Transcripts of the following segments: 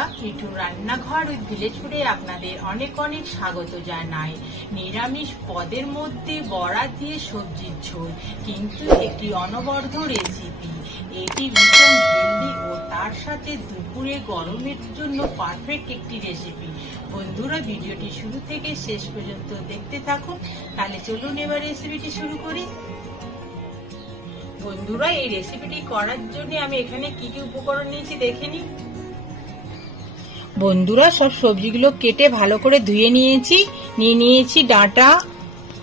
বন্ধুরা, মিঠুর রান্নাঘর উইথ ভিলেজ ফুডে আপনাদের অনেক অনেক স্বাগত জানাই। নিরামিষ পদের মধ্যে বড়া দিয়ে সবজির ঝোল, কিন্তু একটি অনবদ্য রেসিপি। এটি ভীষণ হেলদি ও তার সাথে দুপুরে গরমের জন্য পারফেক্ট একটি রেসিপি। বন্ধুরা, ভিডিওটি শুরু থেকে শেষ পর্যন্ত দেখতে থাকুন। তাহলে চলুন এবার রেসিপিটি শুরু করি। বন্ধুরা, এই রেসিপিটি করার জন্য আমি এখানে কি কি উপকরণ নিয়েছি দেখে নিন। বন্ধুরা, সব সবজিগুলো কেটে ভালো করে ধুয়ে নিয়েছি ডাঁটা,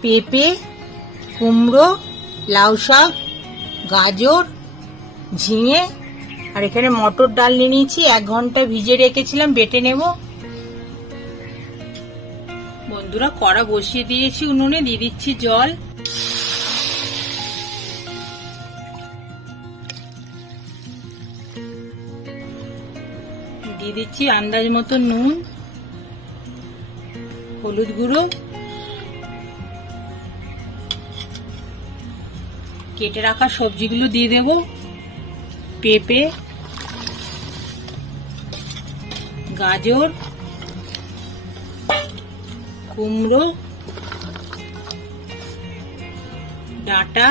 পেঁপে, কুমড়ো, লাউ শাক, গাজর, ঝিঙে, আর এখানে মটর ডাল নিয়ে নিয়েছি। 1 ঘন্টা ভিজিয়ে রেখেছিলাম, বেটে নেব। বন্ধুরা, কড়া বসিয়ে দিয়েছি, উনুনে দিয়ে দিচ্ছি জল। দিয়ে দিচ্ছি আন্দাজ মতো নুন, হলুদ গুঁড়ো, কেটে রাখা সবজিগুলো দিয়ে দেব। পেঁপে, গাজর, কুমড়ো, ডাঁটা,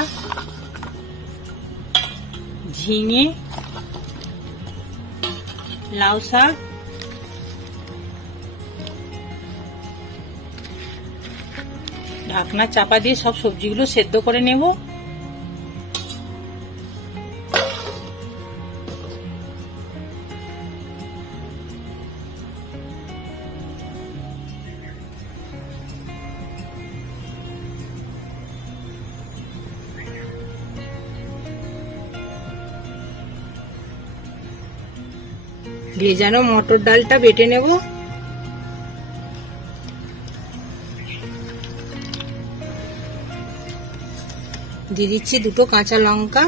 ঝিঙে, লাউ শাক, ঢাকনা চাপা দিয়ে সব সবজিগুলো সেদ্ধ করে নেব। ভেজানো মটর ডালটা বেটে নেব। দিয়ে দিচ্ছি 2 কাঁচা লঙ্কা,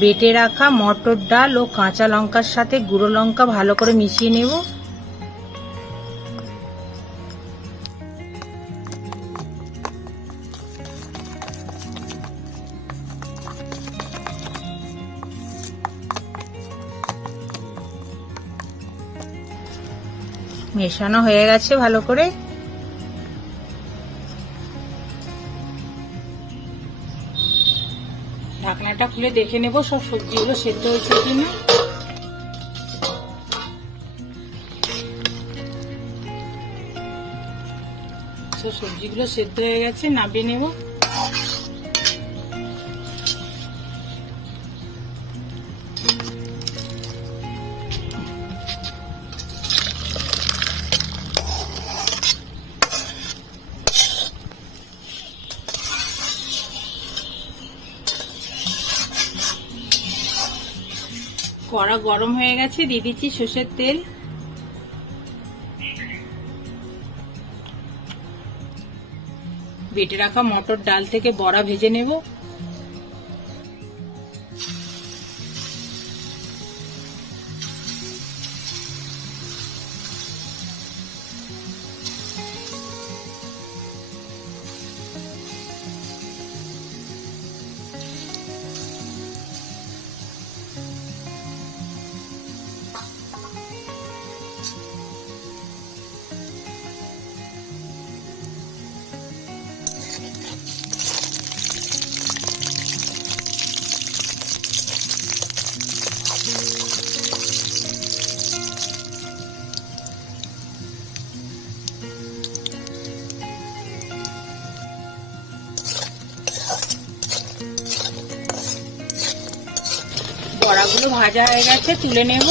বেটে রাখা মটর ডাল ও কাঁচা লঙ্কার সাথে গুঁড়ো লঙ্কা ভালো করে মিশিয়ে নেব। মেশানো হয়ে গেছে ভালো করে। ঢাকনাটা খুলে দেখে নেব সব সবজিগুলো সেদ্ধ হয়েছে কিনা। সব সবজিগুলো সেদ্ধ হয়ে গেছে, নামিয়ে নেব। কড়া গরম হয়ে গেছে, দিয়ে দিচ্ছি সরষের তেল। বেটে রাখা মটর ডাল থেকে বড়া ভেজে নেব। বড়াগুলো ভাজা হয়ে গেছে, তুলে নেব।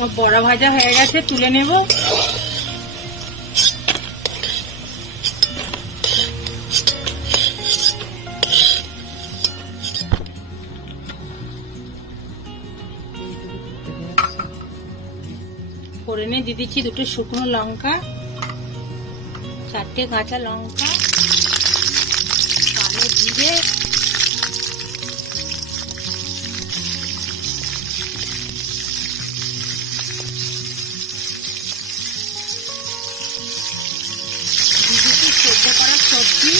সব বড়া ভাজা হয়ে গেছে, তুলে নেব। ফোড়নে দিয়ে দিচ্ছি 2টো শুকনো লঙ্কা, 4টে কাঁচা লঙ্কা, কালো জিরে, সেদ্ধ করা সবজি,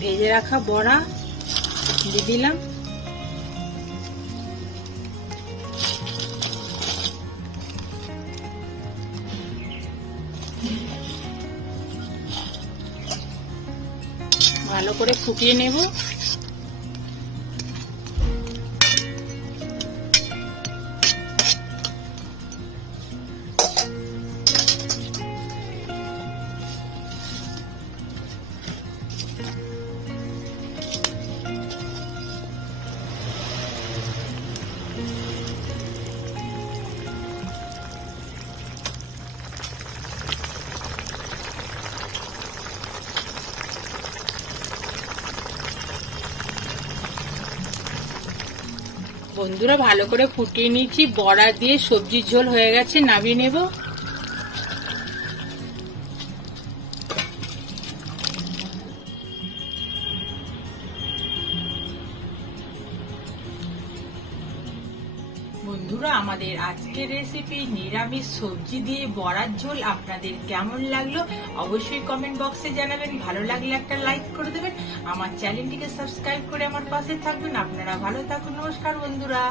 ভেজে রাখা বড়া দিয়ে দিলাম। ভালো করে ফুটিয়ে নেব। বন্ধুরা, ভালো করে ফুটিয়ে নিয়েছি, বড়া দিয়ে সবজির ঝোল হয়ে গেছে, নামিয়ে নেব। বন্ধুরা, আমাদের আজকের রেসিপি নিরামিষ সবজি দিয়ে বড়ার ঝোল আপনাদের কেমন লাগলো অবশ্যই কমেন্ট বক্সে জানাবেন। ভালো লাগলে একটা লাইক করে দেবেন, আমার চ্যানেলটিকে সাবস্ক্রাইব করে আমার পাশে থাকবেন। আপনারা ভালো থাকুন। নমস্কার বন্ধুরা।